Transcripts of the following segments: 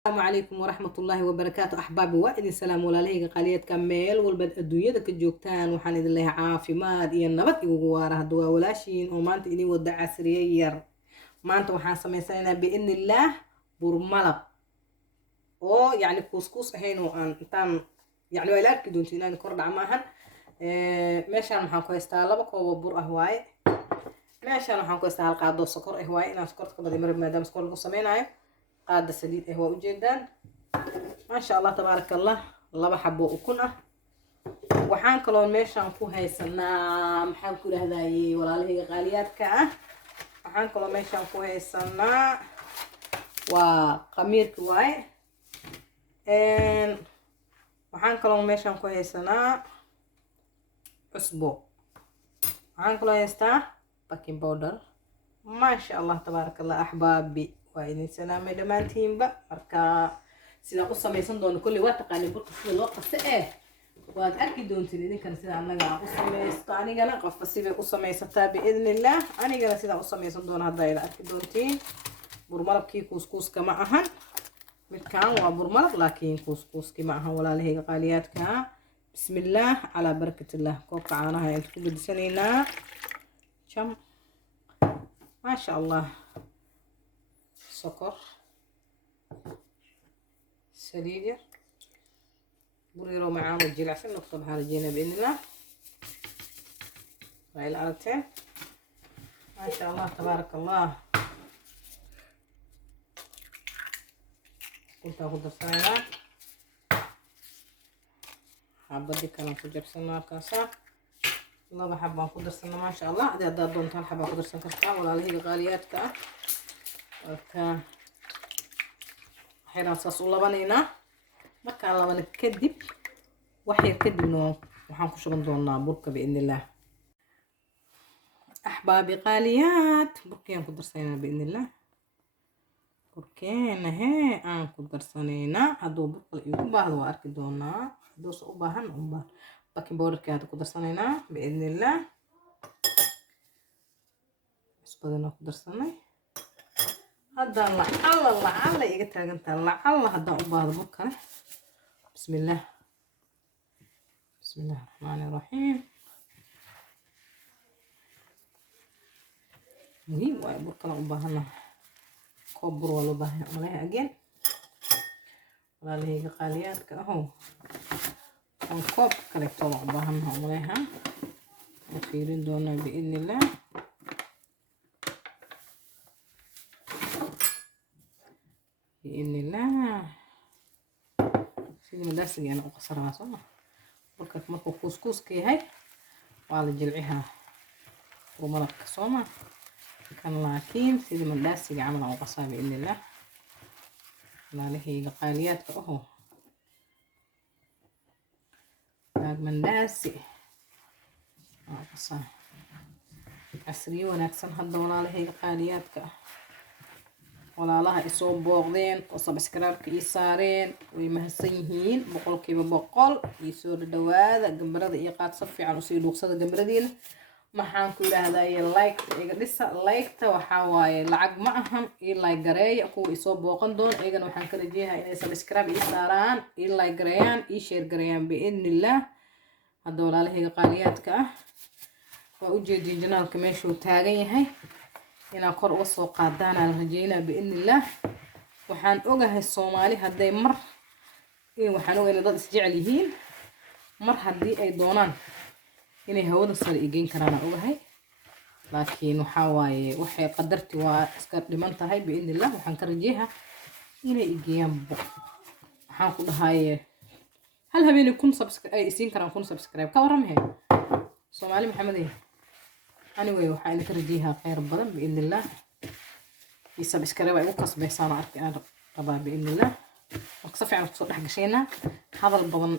السلام عليكم ورحمة الله وبركاته أحبابي وإذن سلام ولا لهي قاليات كميل والبد الدنيا دك جوكتان وحان إذن لها عافماد إيا النبات إيوغوارها دوا ولاشين ومانت إني ودع عسريير مانت وحان سميسانينا بإذن الله برملق oo yani kuuskuus ahayn oo aan intaan yani waa ila arki doontiin inaan kordhac maahan meeshaan waxaan ku haystaa 2 koob oo bur ah waaye meeshaan waxaan ku haystaa hal qaado sokor ah waaye inaan sokorta ka badiyo maadaama sokor lagu sameeynayo qaada saliid ah waa u jeedaan maasha Allah tabaaraka Allah 2 xabo ukun ah waxaan kaloo meeshaan ku haysanaa maxaan ku raahdaayay walaalahayga qaaliyaadka ah waxaan kaloo meeshaan ku haysanaa waa qamiirka waaye waxaan kaloo meeshaan ku haysanaa cusbo waxaan kaloo haystaa baking powder maasha Allah tabaaraka Allah ahbaabi waa idin salaamay dhamaantiinba marka sida u samaysan doono kulli waa taqaaniin burka sida loo qaso waad arki doontiin idinkan sida anaga u samaysto anigana qofka sida u samaysataa biidnillah anigana sida u samaysan doono hadda ila arki doontiin burmalabkii kuuskuuska ma ahan midkaan waa burmalab laakiin kuuskuuski ma ahan walaalahayga qaaliyaadka bismillaah calaa barakatillah koobka caanaha ayaan ku gudisanaynaa jam maasha Allah sokor saliid yar bur yaroo macaan oo jilicsan oo soo baxaajina biidnillah waa ila aragteen maasha Allah tabaaraka Allah كنت أخذ الصينية حبة كلام في جبسنا كاسة الله بحب أخذ الصينية ما شاء الله هذا دون تان حب أخذ الصينية كاسة ولا هي غاليات حين أساس الله بنينا ما كان الله بنكذب وحي كذب إنه وحنخش بندورنا بركة بإذن الله أحبابي غاليات بركة أخذ الصينية بإذن الله burkeena aan ku darsanayna haduu burka igu baahdo waa arki doonaa haduu soo baahan baking powderka aad ku darsanaynaa biidnillah isbadana ku darsanay hadda la iga taagantaa lacala hadda u baahdo burka bismillah rahmaanir rahiim muhiim waa burka u baahana كبر ولا باه عليها أجين ولا هي قاليات كأهو الكوب كلك طلع بهم عليها أخيرين دونا بإذن الله سيدي مدرسة أنا أقصرها صح بركة مركو كوسكوس كي هاي وعلى جلعها ومرق صومة كان لكن سيدي من داسي عمل أو قصا بإذن الله لا هي قاليات كأهو من داسي أو قصا عسري ونكسن هذا ولا هي قاليات كأه ولا لها إصوب بوغدين وصب سكراب كيسارين ويمهسيهين بقول كيف بقول يسور الدواد جنبرد إيقات صفي على سيد وقصد جنبردين maxaan ku yiraahdaa like iga dhisa like-ta waxa waaye lacag ma ahan ii like gareeyo kuwa isoo booqan doon eegana waxaan ka rajeynayaa inay subscribe ii saaraan ii like gareeyaan ii share gareeyaan biidnillah hadda walaalahayga qaaliyaadka ah waa u jeedin janaalka meeshuu taagan yahay inaan kor uga soo qaadaan aan rajeynaa biidnillah waxaan ogahay Soomaali haday mar waxaan ogahay dad isjecel yihiin mar hadii ay doonaan inay hawada sare igeen karaan ogahay laakiin waxa waaye waxay qadarti waa iska dhiman tahay biidnillah waxaan ka rajeeyaa inay igeen waxaan ku dhahaye hal habeen kun subscribe ay isiin karaan kun subscribe ka waramahay Soomaali maxamed anyway waxaan ka rajeeyaa khayr badan biidnillah i subscribe ay u kasbaysan arki aan rabaa biidnillah waqti fiican ku soo dhax gashayna hadal badan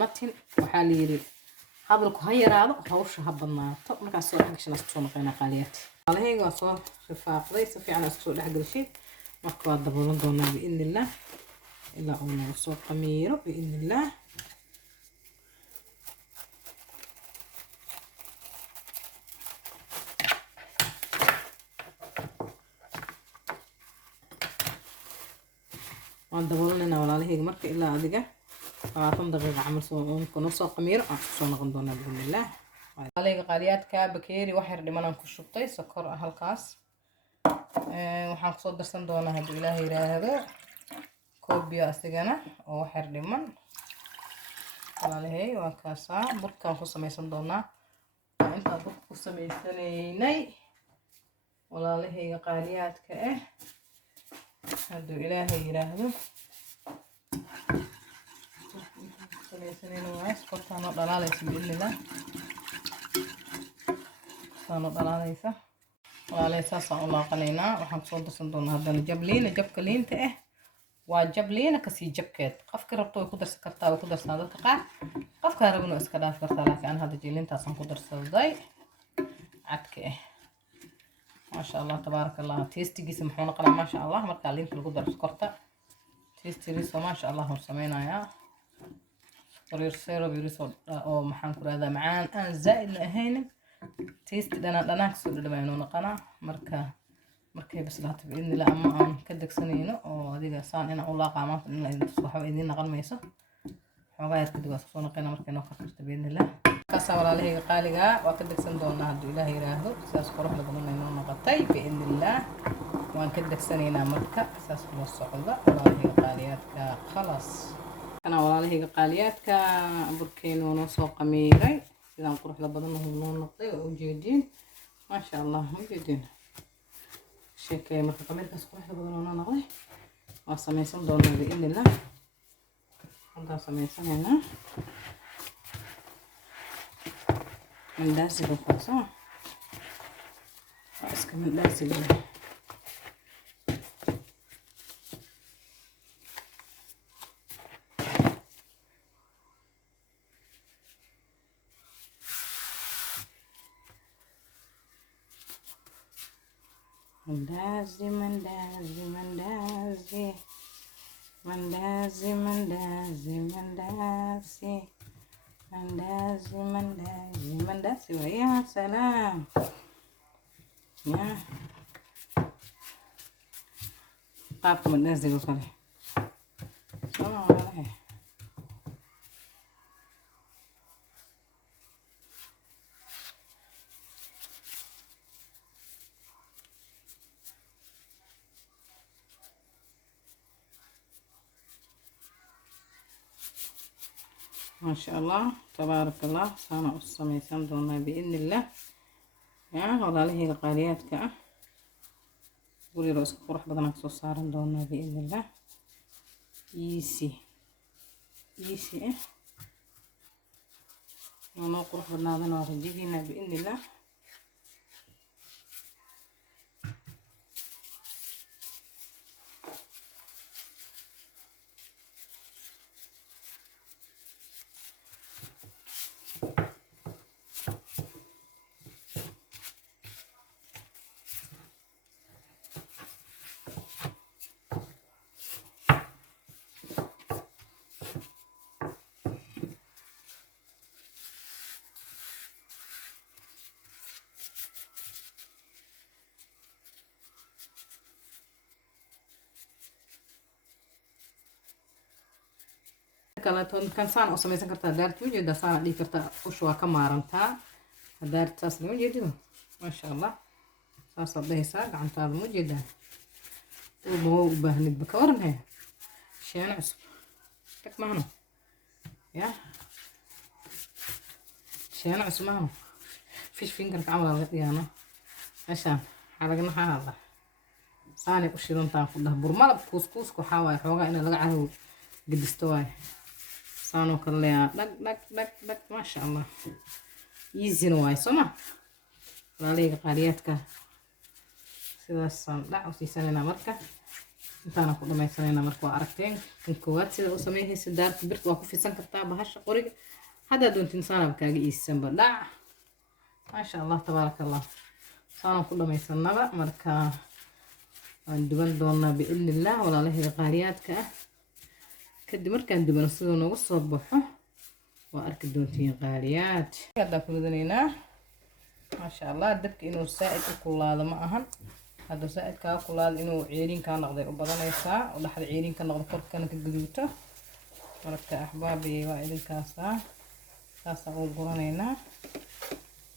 natin waxa la yiri hadalku ha yaraado hawsha ha badnaato markaas soo dhaxgashan isku soo noqonaa qaaliyaad walahayga soo rifaaqday si fiican isku soo dhaxgashay marka waa daboolan doonaa biidnillah ilaa uu soo qamiiro biidnillah waan daboolanaynaa walaalahayga marka ilaa adiga 20 daqiiqo camal soo qamiiro aan soo noqon doonaa bismillaah. walaalahayga qaaliyaadka bakeeri wax yar dhimanaan ku shubtay sokor ah halkaas. waxaan kusoo darsan doonaa haddii ilaahay yiraahdo koob biyo asigana oo wax yar dhiman. walaalahay waa kaasaa burkaan ku samaysan doonaa. intaan burka ku samaysanaynay walaalahayga qaaliyaadka hadduu ilaahay yiraahdo samaysanayna waa sokortaanoo dhalaalaysa biidnillaah. saanoo dhalaalaysa walaalahay saasaan u laaqanaynaa. waxaan kusoo darsan doonaa haddana jabliina. jabka liinta waa jabliina kasii jabkeed. qofka rabto way ku darsan kartaa, way ku darsaa dadka qaar. qofka rabana iska dhaaf kartaa, laakiin aan hadda jiliintaasaan ku darsaday cadka ما شاء الله تبارك الله. تيستي جسم حنا قلنا ما شاء الله مركا لين في القدر سكرته تيستي ريسو ما شاء الله سمينا يا سكر يرسيرو بيرسو او محن كل هذا معان ان زائد لهين تيستي دنا كسر لما ينون قنا مركا بس لا باذن الله اما ان كدك سنينو او اديga saan ina u laaqa ma in la waxa idin naqan mayso xogaayad kadib soo naqayna markay noo karto باذن الله. كاسا walaalahayga qaaliga waa ka degsan doonaa haddii ilaahay yiraahdo sidaas quruxda badan ay noo noqotay باذن الله. waan ka degsanaynaa marka sidaas loo socdo walaalahayga qaaliyaadka خلاص. kana walaalahayga qaaliyaadka burkeenu noo soo qamiiray sidaan quruxda badan noo noqday oo ujeedin ma sha Allah ujeedin sheekay marka qamiirkaas quruxda badan noo noqday waa samaysan doonaa باذن الله. hadda samaysanayna من داسي بالخاصة اسكن من داسي بالله. مندازي مندازي مندازي مندازي مندازي مندازي مندازي مندازي مندازي ويا سلام يا قابك مندازي وصلي عليه. ما شاء الله تبارك الله. سانا السميسان دونا بإذن الله. يا والله قالياتك قولي رأسك قرح بدنك صارن دونا بإذن الله. يسي أنا قرح بدنا نار جيبنا بإذن الله. كلا كان صان أصلا مثلا كرتا دارت وجد ده صان لي كرتا وشوا كمارنتا دارت ساس موجودة ما شاء الله ساس الله ساق عن طال موجودة ومو بهند بكورن هي شيء عصب تك معنا يا شيء عصب معنا فيش فينجر عمل يعني عشان حرقنا هذا صاني وشيلون تاخذ ده برمال بكوسكوس كحاوي حوجا إن لقى عنه قد استوى صانو كلها لك ما شاء الله يزين واي سما عليك قريتك سيداس لا وسيساننا marka intaana ku dhamaysanayna marka waa aragteen in koowaad sida uu sameeyay sidaarta birta waa ku fiisan kartaa bahasha qoriga hada doontin saanab kaaga iisan badhac ma sha Allah tabarakallah. saana ku dhamaysanaba marka aan duban doonaa biidnillah walaalahayga qaaliyaadka kadib markaan dubano sidoo nooga soo baxo waa arki doontiin qaaliyaad hadda ku ridanaynaa ma sha Allah dabka inuu saaid u kulaado ma ahan هذا سائد كاكولاد إنه عيرين كان نقضي وبدنا يسا ولحد عيرين كان نقضي كل كان كجدوته مركز أحبابي وإلى الكاسة كاسة وقرنينا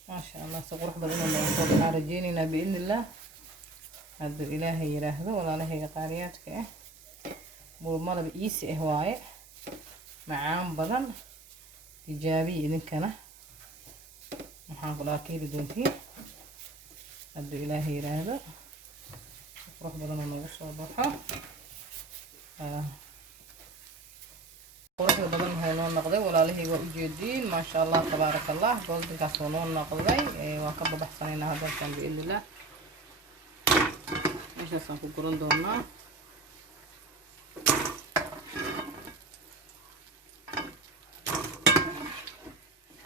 ما شاء الله سقروح بدنا نوصل خارجيننا بإذن الله هذا إلهي يرهده ولا له قاريات كه بالمرة بإيس هواي معام بدن إيجابي إذن كنا محاول أكيد دونتي هذا إلهي يرهده روح بدنا نوصل بحر قرح بدن هاي نقضي ولا له وجدين ما شاء الله تبارك الله قلت كاسونون نقضي وكب بحصنا هذا كان بإذن الله إيش أصلا كقولون دونا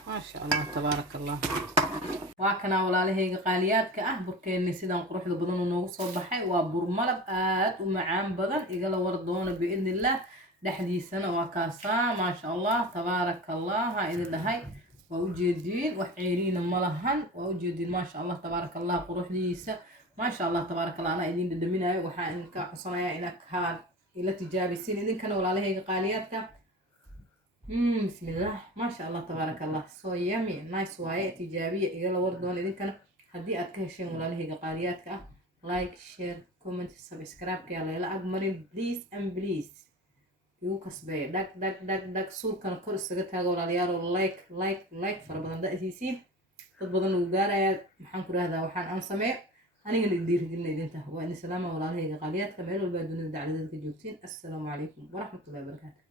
ما شاء الله تبارك الله وكنا ولا له قاليات بركيني سيدان قروح بدن نوصل بحي وبرملب ومعان بدن إجلا وردون بإذن الله دحدي سنة وكاسا ما شاء الله تبارك الله هاي إذا هاي ووجدين وحيرين ملهن ووجدين ما شاء الله تبارك الله قروح ليسا ما شاء الله تبارك الله أنا إذن دمينا وحا حصنا إنك هاد إلى تجابي سين إذن كانوا ولا له قالياتك بسم الله ما شاء الله تبارك الله سو يمي نايس واي تجابية إجلا وردون إذن كان هدي أتكهشين ولا له قالياتك لايك شير كومنت سبسكرايب كي الله لا أجمرين بليز أم بليز يو كسبه دك دك دك دك سور كان كور استجت هذا ولا ليارو لايك فربنا ده أساسي تبغى نوجار يا محن كره هذا وحن أم سمع أنا اللي دير جلنا إذا انتهى وإن سلامة ولا هي قاليات كمل وبعدين الدعوة ذلك جوتين السلام عليكم ورحمة الله وبركاته.